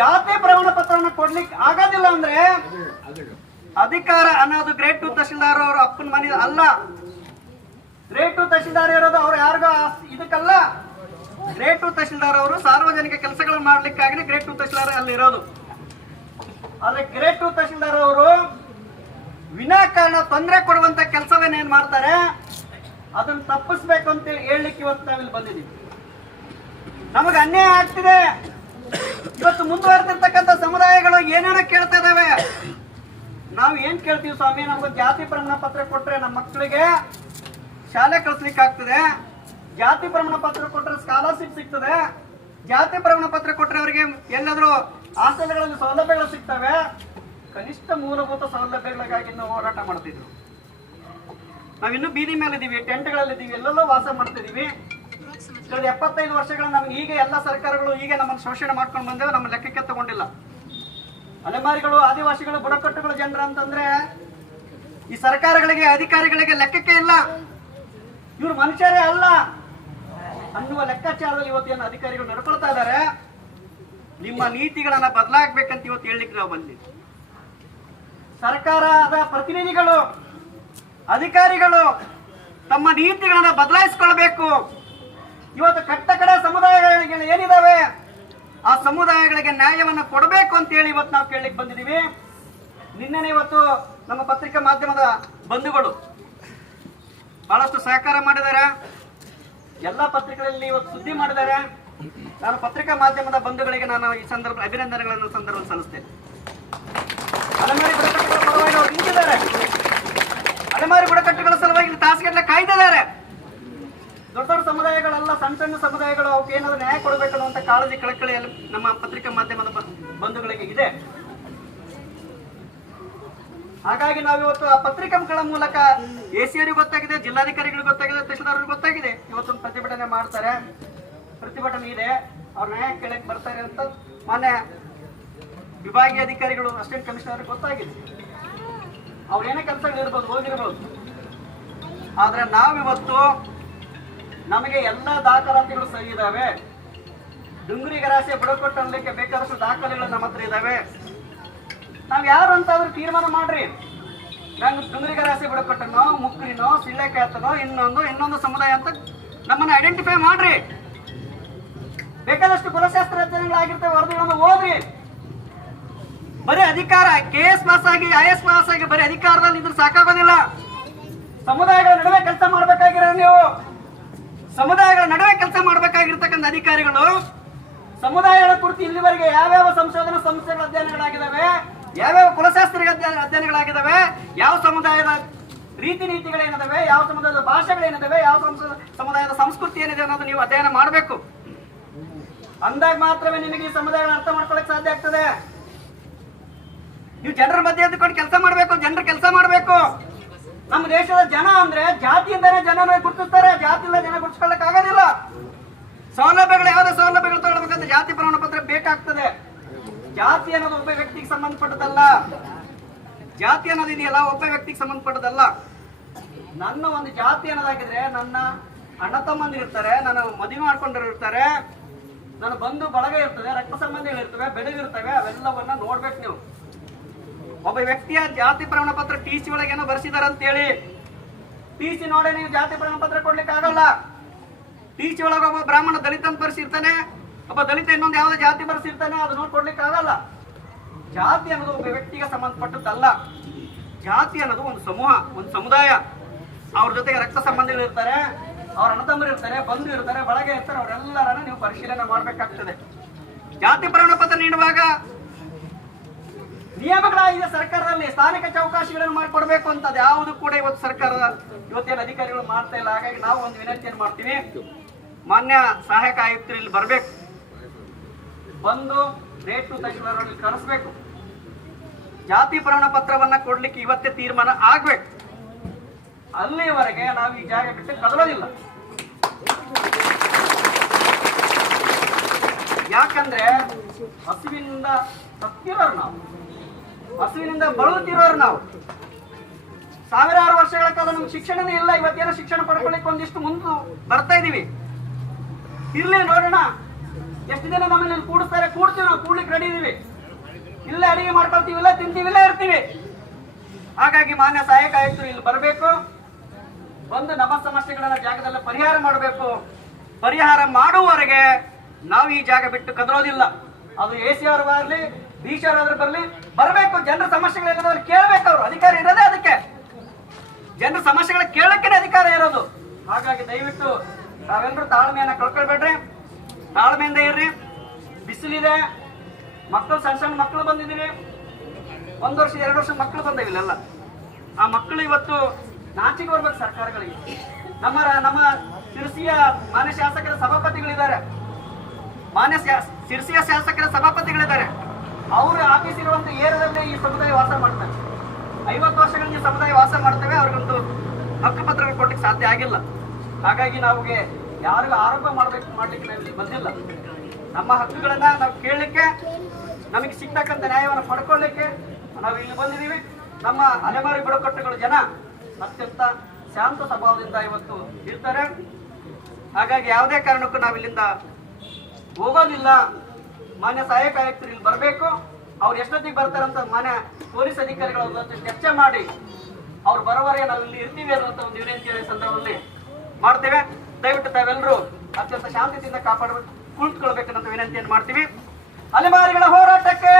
ಜಾತಿ ಪ್ರಮಾಣ ಪತ್ರವನ್ನು ಕೊಡ್ಲಿಕ್ಕೆ ಆಗೋದಿಲ್ಲ ಅಂದ್ರೆ ಅಧಿಕಾರ ಅನ್ನೋದು ಗ್ರೇಟ್ ಟು ತಹಶೀಲ್ದಾರ್ ಅವರು ಅಪ್ಪನ ಮನೆ ಅಲ್ಲ. ಗ್ರೇಟ್ ಟು ತಹಶೀಲ್ದಾರ್ ಇರೋದು ಅವ್ರು ಯಾರಿಗೋ ಇದಕ್ಕಲ್ಲ. ಗ್ರೇಟ್ ಟು ತಹಶೀಲ್ದಾರ್ ಅವರು ಸಾರ್ವಜನಿಕ ಕೆಲಸಗಳನ್ನು ಮಾಡ್ಲಿಕ್ಕಾಗಿ ಗ್ರೇಟ್ ಟು ತಹಶೀಲ್ದಾರ್ ಅಲ್ಲಿ ಇರೋದು. ಆದ್ರೆ ಗ್ರೇಟ್ ಟು ತಹಶೀಲ್ದಾರ್ ಅವರು ವಿನಾಕಾರಣ ತೊಂದರೆ ಕೊಡುವಂತ ಕೆಲಸವನ್ನೇನ್ ಮಾಡ್ತಾರೆ? ಅದನ್ನ ತಪ್ಪಿಸ್ಬೇಕು ಅಂತ ಹೇಳಲಿಕ್ಕೆ ಇವತ್ತು ನಾವಿಲ್ಲಿ ಬಂದಿದ್ದೀವಿ. ನಮಗೆ ಅನ್ಯಾಯ ಆಗ್ತಿದೆ. ಇವತ್ತು ಮುಂದುವರೆದಿರ್ತಕ್ಕಂಥ ಸಮುದಾಯಗಳು ಏನೇನೋ ಕೇಳ್ತಾ ಇದಾವೆ. ನಾವು ಏನ್ ಕೇಳ್ತೀವಿ ಸ್ವಾಮಿ? ನಮ್ಗೆ ಜಾತಿ ಪ್ರಮಾಣ ಪತ್ರ ಕೊಟ್ರೆ ನಮ್ಮ ಮಕ್ಕಳಿಗೆ ಶಾಲೆ ಕಳಿಸ್ಲಿಕ್ಕೆ ಆಗ್ತದೆ. ಜಾತಿ ಪ್ರಮಾಣ ಪತ್ರ ಕೊಟ್ರೆ ಸ್ಕಾಲರ್ಶಿಪ್ ಸಿಗ್ತದೆ. ಜಾತಿ ಪ್ರಮಾಣ ಪತ್ರ ಕೊಟ್ರೆ ಅವರಿಗೆ ಎಲ್ಲಾದ್ರೂ ಹಾಸ್ಟೆಲ್ಗಳಲ್ಲಿ ಸೌಲಭ್ಯಗಳು ಸಿಗ್ತವೆ. ಕನಿಷ್ಠ ಮೂಲಭೂತ ಸೌಲಭ್ಯಗಳಿಗಾಗಿ ನಾವು ಹೋರಾಟ ಮಾಡ್ತಿದ್ವಿ. ನಾವಿನ್ನೂ ಬೀದಿ ಮೇಲೆ ಇದೀವಿ ಟೆಂಟ್ಗಳಲ್ಲಿ ಇದೀವಿ ಎಲ್ಲೆಲ್ಲೋ ವಾಸ ಮಾಡ್ತಿದೀವಿ ಕಳೆದ ಎಪ್ಪತ್ತೈದು ವರ್ಷಗಳ ನಮ್ಗೆ ಈಗ ಎಲ್ಲ ಸರ್ಕಾರಗಳು ಈಗ ನಮ್ಮನ್ನು ಶೋಷಣೆ ಮಾಡ್ಕೊಂಡು ಬಂದೇವೆ ನಮ್ಮ ಲೆಕ್ಕಕ್ಕೆ ತಗೊಂಡಿಲ್ಲ. ಅಲೆಮಾರಿಗಳು, ಆದಿವಾಸಿಗಳು, ಬುಡಕಟ್ಟುಗಳು ಜನರ ಅಂತಂದ್ರೆ ಈ ಸರ್ಕಾರಗಳಿಗೆ, ಅಧಿಕಾರಿಗಳಿಗೆ ಲೆಕ್ಕಕ್ಕೆ ಇಲ್ಲ. ಇವ್ರು ಮನುಷ್ಯರೇ ಅಲ್ಲ. ಅನ್ನುವ ಲೆಕ್ಕಾಚಾರದಲ್ಲಿ ಇವತ್ತೇನು ಅಧಿಕಾರಿಗಳು ನಡ್ಕೊಳ್ತಾ ಇದ್ದಾರೆ, ನಿಮ್ಮ ನೀತಿಗಳನ್ನ ಬದಲಾಗಬೇಕಂತ ಇವತ್ತು ಹೇಳಲಿಕ್ಕೆ ನಾವು ಬಂದಿದ್ದೀವಿ. ಸರ್ಕಾರದ ಪ್ರತಿನಿಧಿಗಳು, ಅಧಿಕಾರಿಗಳು ತಮ್ಮ ನೀತಿಗಳನ್ನ ಬದಲಾಯಿಸಿಕೊಳ್ಬೇಕು. ಇವತ್ತು ಕಟ್ಟ ಕಡೆ ಸಮುದಾಯಗಳಿಗೆ ಏನಿದಾವೆ? ಆ ಸಮುದಾಯಗಳಿಗೆ ನ್ಯಾಯವನ್ನು ಕೊಡಬೇಕು ಅಂತ ಹೇಳಿ ಇವತ್ತು ನಾವು ಕೇಳಲಿಕ್ಕೆ ಬಂದಿದ್ದೀವಿ. ನಿನ್ನೆನೆ ಇವತ್ತು ನಮ್ಮ ಪತ್ರಿಕಾ ಮಾಧ್ಯಮದ ಬಂಧುಗಳು ಬಹಳಷ್ಟು ಸಹಕಾರ ಮಾಡಿದ್ದಾರೆ. ಎಲ್ಲ ಪತ್ರಿಕೆಗಳಲ್ಲಿ ಇವತ್ತು ಸುದ್ದಿ ಮಾಡಿದ್ದಾರೆ. ನಾನು ಪತ್ರಿಕಾ ಮಾಧ್ಯಮದ ಬಂಧುಗಳಿಗೆ ನಾನು ಈ ಸಂದರ್ಭ ಅಭಿನಂದನೆಗಳನ್ನು ಸಂದರ್ಭ ಸಲ್ಲಿಸ್ತೇನೆ. ಅಲೆಮಾರಿ ಬುಡಕಟ್ಟುಗಳ ಪರವಾಗಿ ಅವರು ನಿಂತಿದ್ದಾರೆ. ಅಲೆಮಾರಿ ಬುಡಕಟ್ಟುಗಳ ಸಲುವಾಗಿ ತಾಸಿಗೆಲ್ಲ ದೊಡ್ಡ ಸಮುದಾಯಗಳೆಲ್ಲ, ಸಣ್ಣ ಸಣ್ಣ ಸಮುದಾಯಗಳು ಅವಕ್ಕೆ ಏನಾದ್ರು ನ್ಯಾಯ ಅಂತ ಕಾಳಜಿ ಕಳಕಳಿ ನಮ್ಮ ಪತ್ರಿಕಾ ಮಾಧ್ಯಮದ ಬಂಧುಗಳಿಗೆ ಇದೆ. ಹಾಗಾಗಿ ನಾವಿವತ್ತು ಆ ಪತ್ರಿಕೆಗಳ ಮೂಲಕ ಎ ಸಿ ಅವರಿಗೆ ಗೊತ್ತಾಗಿದೆ ಜಿಲ್ಲಾಧಿಕಾರಿಗಳು ಗೊತ್ತಾಗಿದೆ, ತಹಶೀಲ್ದಾರರಿಗೆ ಗೊತ್ತಾಗಿದೆ. ಇವತ್ತೊಂದು ಪ್ರತಿಭಟನೆ ಮಾಡ್ತಾರೆ. ಪ್ರತಿಭಟನೆ ಇದೆ. ಅವ್ರ ನ್ಯಾಯ ಕೇಳಕ್ ಬರ್ತಾರೆ ಅಂತ ಮಾನ್ಯ ವಿಭಾಗೀಯ ಅಧಿಕಾರಿಗಳು, ಅಸಿಸ್ಟೆಂಟ್ ಕಮಿಷನರ್ ಗೊತ್ತಾಗಿದೆ. ಅವ್ರು ಏನೇ ಕೆಲಸಗಳಿರ್ಬೋದು, ಹೋಗಿರ್ಬೋದು. ಆದ್ರೆ ನಾವಿವತ್ತು ನಮಗೆ ಎಲ್ಲ ದಾಖಲಾತಿಗಳು ಸರಿ ಇದಾವೆ. ಡುಂಗ್ರಿ ಗರಾಸೆ ಬುಡಕೊಟ್ಟು ಬೇಕಾದಷ್ಟು ದಾಖಲೆಗಳು ನಮ್ಮ ಹತ್ರ ಇದಾವೆ. ನಾವ್ ಯಾರು ಅಂತಾದ್ರೂ ತೀರ್ಮಾನ ಮಾಡ್ರಿ. ನಂಗೆ ಡುಂಗ್ರಿ ಗರಾಸೆ ಬುಡಕಟ್ಟನೋ ಮುಕ್ರಿನೋ, ಸಿಳ್ಳೆಕಾತನೋ, ಇನ್ನೊಂದು ಇನ್ನೊಂದು ಸಮುದಾಯ ಅಂತ ನಮ್ಮನ್ನ ಐಡೆಂಟಿಫೈ ಮಾಡ್ರಿ. ಬೇಕಾದಷ್ಟು ಕುಲಶಾಸ್ತ್ರ ಅಧ್ಯಯನಗಳಾಗಿರ್ತವೆ ವರದಿಗಳನ್ನು ಓದ್ರಿ. ಬರೀ ಅಧಿಕಾರ ಕೆ ಎಸ್ ಪಾಸ್ ಆಗಿ ಐ ಎಸ್ ಪಾಸ್ ಆಗಿ ಬರೀ ಅಧಿಕಾರದಲ್ಲಿ ಇದ್ರೆ ಸಾಕಾಗೋದಿಲ್ಲ. ಸಮುದಾಯಗಳ ನಡುವೆ ಕೆಲಸ ಮಾಡ್ಬೇಕಾಗಿರೋ ನೀವು. ಸಮುದಾಯಗಳ ನಡುವೆ ಕೆಲಸ ಮಾಡಬೇಕಾಗಿರ್ತಕ್ಕಂಥ ಅಧಿಕಾರಿಗಳು, ಸಮುದಾಯಗಳ ಕುರಿತು ಇಲ್ಲಿವರೆಗೆ ಯಾವ್ಯಾವ ಸಂಶೋಧನಾ ಸಂಸ್ಥೆಗಳ ಅಧ್ಯಯನಗಳಾಗಿದ್ದಾವೆ ಯಾವ್ಯಾವ ಕುಲಶಾಸ್ತ್ರ ಅಧ್ಯಯನ ಅಧ್ಯಯನಗಳಾಗಿದ್ದಾವೆ ಯಾವ ಸಮುದಾಯದ ರೀತಿ ನೀತಿಗಳೇನಿದಾವೆ ಯಾವ ಸಮುದಾಯದ ಭಾಷೆಗಳೇನಿದಾವೆ ಯಾವ ಸಮುದಾಯದ ಸಂಸ್ಕೃತಿ ಏನಿದೆ ಅನ್ನೋದು ನೀವು ಅಧ್ಯಯನ ಮಾಡಬೇಕು. ಅಂದಾಗ ಮಾತ್ರವೇ ನಿಮಗೆ ಈ ಸಮುದಾಯಗಳ ಅರ್ಥ ಮಾಡ್ಕೊಳಕ್ ಸಾಧ್ಯ ಆಗ್ತದೆ. ನೀವು ಜನರ ಮಧ್ಯೆ ಎದ್ದುಕೊಂಡು ಕೆಲಸ ಮಾಡಬೇಕು, ಜನರ ಕೆಲಸ ಮಾಡಬೇಕು. ನಮ್ಮ ದೇಶದ ಜನ ಅಂದ್ರೆ ಜಾತಿಯಿಂದನೇ ಜನನ ಗುರುತಿಸ್ತಾರೆ ಜಾತಿ ಇಲ್ಲ ಜನ ಗುರುತಿಸ್ಕೊಳ್ಳಕ್ ಆಗೋದಿಲ್ಲ ಸೌಲಭ್ಯಗಳು ಯಾವ್ದೇ ಸೌಲಭ್ಯಗಳು ತಗೊಳ್ಬೇಕಂತ ಜಾತಿ ಪ್ರಮಾಣ ಪತ್ರ ಬೇಕಾಗ್ತದೆ. ಜಾತಿ ಅನ್ನೋದು ಒಬ್ಬ ವ್ಯಕ್ತಿಗೆ ಸಂಬಂಧಪಟ್ಟದಲ್ಲ ಜಾತಿ ಅನ್ನೋದು ಇದೆಯಲ್ಲ, ಒಬ್ಬ ವ್ಯಕ್ತಿಗೆ ಸಂಬಂಧಪಟ್ಟದಲ್ಲ ನನ್ನ ಒಂದು ಜಾತಿ ಅನ್ನೋದಾಗಿದ್ರೆ ನನ್ನ ಅಣ್ಣ ತಮ್ಮಂದಿರ್ತಾರೆ ನನ್ನ ಮದುವೆ ಮಾಡ್ಕೊಂಡಿರ್ತಾರೆ ನನ್ನ ಬಂಧು ಬಳಗ ಇರ್ತದೆ, ರಕ್ತ ಸಂಬಂಧಿಗಳು ಇರ್ತವೆ, ಬೆಳೆದಿರ್ತವೆ, ಅವೆಲ್ಲವನ್ನ ನೋಡ್ಬೇಕು ನೀವು. ಒಬ್ಬ ವ್ಯಕ್ತಿಯ ಜಾತಿ ಪ್ರಮಾಣ ಪತ್ರ ಟಿ ಸಿ ಒಳಗೆ ಏನೋ ಅಂತೇಳಿ ಟಿ ಸಿ ನೋಡಿ ನೀವು ಜಾತಿ ಪ್ರಮಾಣ ಪತ್ರ ಕೊಡ್ಲಿಕ್ಕೆ ಆಗಲ್ಲ ಟಿ ಸಿ ಒಳಗೆ ಒಬ್ಬ ಬ್ರಾಹ್ಮಣ ದಲಿತ ಅಂತ ಬರ್ಸಿರ್ತಾನೆ, ಒಬ್ಬ ದಲಿತ ಇನ್ನೊಂದು ಯಾವುದೇ ಜಾತಿ ಬರ್ಸಿರ್ತಾನೆ ಅದು ನೋಡಿ ಕೊಡ್ಲಿಕ್ಕೆ ಆಗಲ್ಲ ಜಾತಿ ಅನ್ನೋದು ಒಬ್ಬ ವ್ಯಕ್ತಿಗೆ ಸಂಬಂಧಪಟ್ಟದ್ದಲ್ಲ. ಜಾತಿ ಅನ್ನೋದು ಒಂದು ಸಮೂಹ, ಒಂದು ಸಮುದಾಯ. ಅವ್ರ ಜೊತೆಗೆ ರಕ್ತ ಸಂಬಂಧಗಳು ಇರ್ತಾರೆ, ಅವ್ರ ಅಣ್ಣತಮ್ಮರು ಇರ್ತಾರೆ, ಬಂಧು ಇರ್ತಾರೆ, ಬಳಗೆ ಇರ್ತಾರೆ, ಅವರೆಲ್ಲರನ್ನ ನೀವು ಪರಿಶೀಲನೆ ಮಾಡಬೇಕಾಗ್ತದೆ. ಜಾತಿ ಪ್ರಮಾಣ ಪತ್ರ ನೀಡುವಾಗ ನಿಯಮಗಳಾಗಿದೆ ಸರ್ಕಾರದಲ್ಲಿ ಸ್ಥಾನಿಕ ಚೌಕಾಶಿಗಳನ್ನು ಮಾಡಿಕೊಡ್ಬೇಕು ಅಂತ ಯಾವುದು ಕೂಡ ಇವತ್ತು ಸರ್ಕಾರದ ಇವತ್ತೇನು ಅಧಿಕಾರಿಗಳು ಮಾಡ್ತಾ ಇಲ್ಲ. ಹಾಗಾಗಿ ನಾವು ಒಂದು ವಿನಂತಿಯನ್ನು ಮಾಡ್ತೀವಿ. ಮಾನ್ಯ ಸಹಾಯಕ ಆಯುಕ್ತರು ಇಲ್ಲಿ ಬರಬೇಕು. ಬಂದು ರೇಟ್ ತಹಶೀಲ್ದಾರ್ ಕಳಿಸ್ಬೇಕು ಜಾತಿ ಪ್ರಮಾಣ ಪತ್ರವನ್ನ ಕೊಡ್ಲಿಕ್ಕೆ ಇವತ್ತೇ ತೀರ್ಮಾನ ಆಗ್ಬೇಕು. ಅಲ್ಲಿವರೆಗೆ ನಾವು ಈ ಜಾಗ ಬಿಟ್ಟು ಕದಲೋದಿಲ್ಲ. ಯಾಕಂದ್ರೆ ಹಸಿವಿನಿಂದ ಸತ್ತಿರೋರು ನಾವು. ಹಸುವಿನಿಂದ ಬಳಲುತ್ತಿರೋರು ನಾವು. ಸಾವಿರಾರು ವರ್ಷಗಳ ಕಾಲ ನಮ್ಗೆ ಶಿಕ್ಷಣನೇ ಇಲ್ಲ, ಇವತ್ತೇನೋ ಶಿಕ್ಷಣ ಪಡ್ಕೊಳ್ಳಿಕ್ಕೆ ಒಂದಿಷ್ಟು ಮುಂದೆ ಬರ್ತಾ ಇದೀವಿ. ಇರ್ಲಿ ನೋಡೋಣ. ಎಷ್ಟು ದಿನ ನಮ್ಮನ್ನ ಕೂಡಿಸ್ತಾರೆ, ಕೂಡ್ತೀವಿ ನಾವು, ಕೂಡ್ಲಿಕ್ಕೆ ರೆಡಿ ಇದೀವಿ. ಇಲ್ಲೇ ಅಡಿಗೆ ಮಾಡ್ಕೊಳ್ತೀವಿ, ಇಲ್ಲ ತಿಂತೀವಿ, ಇಲ್ಲೇ ಇರ್ತೀವಿ. ಹಾಗಾಗಿ ಮಾನ್ಯ ಸಹಾಯಕ ಆಯ್ತು ಇಲ್ಲಿ ಬರಬೇಕು. ಬಂದು ನಮ್ಮ ಸಮಸ್ಯೆಗಳನ್ನ ಜಾಗದಲ್ಲಿ ಪರಿಹಾರ ಮಾಡಬೇಕು. ಪರಿಹಾರ ಮಾಡುವವರೆಗೆ ನಾವು ಈ ಜಾಗ ಬಿಟ್ಟು ಕದರೋದಿಲ್ಲ. ಅದು ಎ ಸಿ ಅವರು ಬರಲಿ ಡಿ ಅವರಾದ್ರೂ ಬರಲಿ. ಬರಬೇಕು. ಜನರ ಸಮಸ್ಯೆಗಳಿರೋದವ್ರು ಕೇಳಬೇಕು ಅವರು. ಅಧಿಕಾರ ಇರೋದೇ ಅದಕ್ಕೆ. ಜನರ ಸಮಸ್ಯೆಗಳ ಕೇಳಕ್ಕೆ ಅಧಿಕಾರ ಇರೋದು. ಹಾಗಾಗಿ ದಯವಿಟ್ಟು ತಾವೆಲ್ಲರೂ ತಾಳ್ಮೆಯನ್ನ ಕಳ್ಕೊಳ್ಬೇಡ್ರಿ. ತಾಳ್ಮೆಯಿಂದ ಇರ್ರಿ. ಬಿಸಿಲಿದೆ. ಮಕ್ಕಳು ಸಣ್ಣ ಸಣ್ಣ ಮಕ್ಕಳು ಬಂದಿದ್ದೀರಿ. ಒಂದು ವರ್ಷ, ಎರಡು ವರ್ಷ ಮಕ್ಕಳು ಬಂದಿವಿಲ್ಲ ಆ ಮಕ್ಕಳು ಇವತ್ತು ನಾಚಿಗೆ ಬರ್ಬೇಕು ಸರ್ಕಾರಗಳಿಗೆ. ನಮ್ಮ ನಮ್ಮ ಸಿರಸಿಯ ಮಾನ್ಯ ಶಾಸಕರ ಸಭಾಪತಿಗಳಿದ್ದಾರೆ. ಮಾನ್ಯ ಸಿರಸಿಯ ಶಾಸಕರ ಸಭಾಪತಿಗಳಿದ್ದಾರೆ. ಅವ್ರ ಆಫೀಸ್ ಇರುವಂತ ಏರಿಯಾದಲ್ಲಿ ಈ ಸಮುದಾಯ ವಾಸ ಮಾಡ್ತಾರೆ. ಐವತ್ತು ವರ್ಷಗಳಿಂದ ಸಮುದಾಯ ವಾಸ ಮಾಡ್ತೇವೆ, ಅವ್ರಿಗೊಂದು ಹಕ್ಕುಪತ್ರಗಳು ಕೊಡ್ಲಿಕ್ಕೆ ಸಾಧ್ಯ ಆಗಿಲ್ಲ. ಹಾಗಾಗಿ ನಮಗೆ ಯಾರಿಗೂ ಆರೋಪ ಮಾಡ್ಬೇಕು, ಮಾಡ್ಲಿಕ್ಕೆ ಇಲ್ಲಿ ಬಂದಿಲ್ಲ. ನಮ್ಮ ಹಕ್ಕುಗಳನ್ನ ನಾವು ಕೇಳಲಿಕ್ಕೆ, ನಮಗೆ ಸಿಗ್ತಕ್ಕಂಥ ನ್ಯಾಯವನ್ನು ಪಡ್ಕೊಳ್ಳಿಕ್ಕೆ ನಾವು ಇಲ್ಲಿ ಬಂದಿದ್ದೀವಿ. ನಮ್ಮ ಅಲೆಮಾರಿ ಬುಡಕಟ್ಟುಗಳ ಜನ ಅತ್ಯಂತ ಶಾಂತ ಸ್ವಭಾವದಿಂದ ಇವತ್ತು ಇರ್ತಾರೆ. ಹಾಗಾಗಿ ಯಾವುದೇ ಕಾರಣಕ್ಕೂ ನಾವು ಇಲ್ಲಿಂದ ಹೋಗೋದಿಲ್ಲ. ಮಾನ್ಯ ಸಹಾಯಕ ಆಯುಕ್ತರು ಇಲ್ಲಿ ಬರಬೇಕು. ಅವ್ರು ಎಷ್ಟೊತ್ತಿಗೆ ಬರ್ತಾರಂತ ಮಾನ್ಯ ಪೊಲೀಸ್ ಅಧಿಕಾರಿಗಳ ಚರ್ಚೆ ಮಾಡಿ ಅವ್ರು ಬರೋವರೆಗೆ ನಾವು ಇಲ್ಲಿ ಇರ್ತೀವಿ ಅನ್ನುವಂಥ ಒಂದು ವಿನಂತಿಯ ಸಂದರ್ಭದಲ್ಲಿ ಮಾಡ್ತೇವೆ. ದಯವಿಟ್ಟು ತಾವೆಲ್ಲರೂ ಅತ್ಯಂತ ಶಾಂತಿಯಿಂದ ಕಾಪಾಡಬೇಕು ಕುಳಿತುಕೊಳ್ಬೇಕನ್ನೋ ವಿನಂತಿಯನ್ನು ಮಾಡ್ತೀವಿ. ಅಲೆಮಾರಿಗಳ ಹೋರಾಟಕ್ಕೆ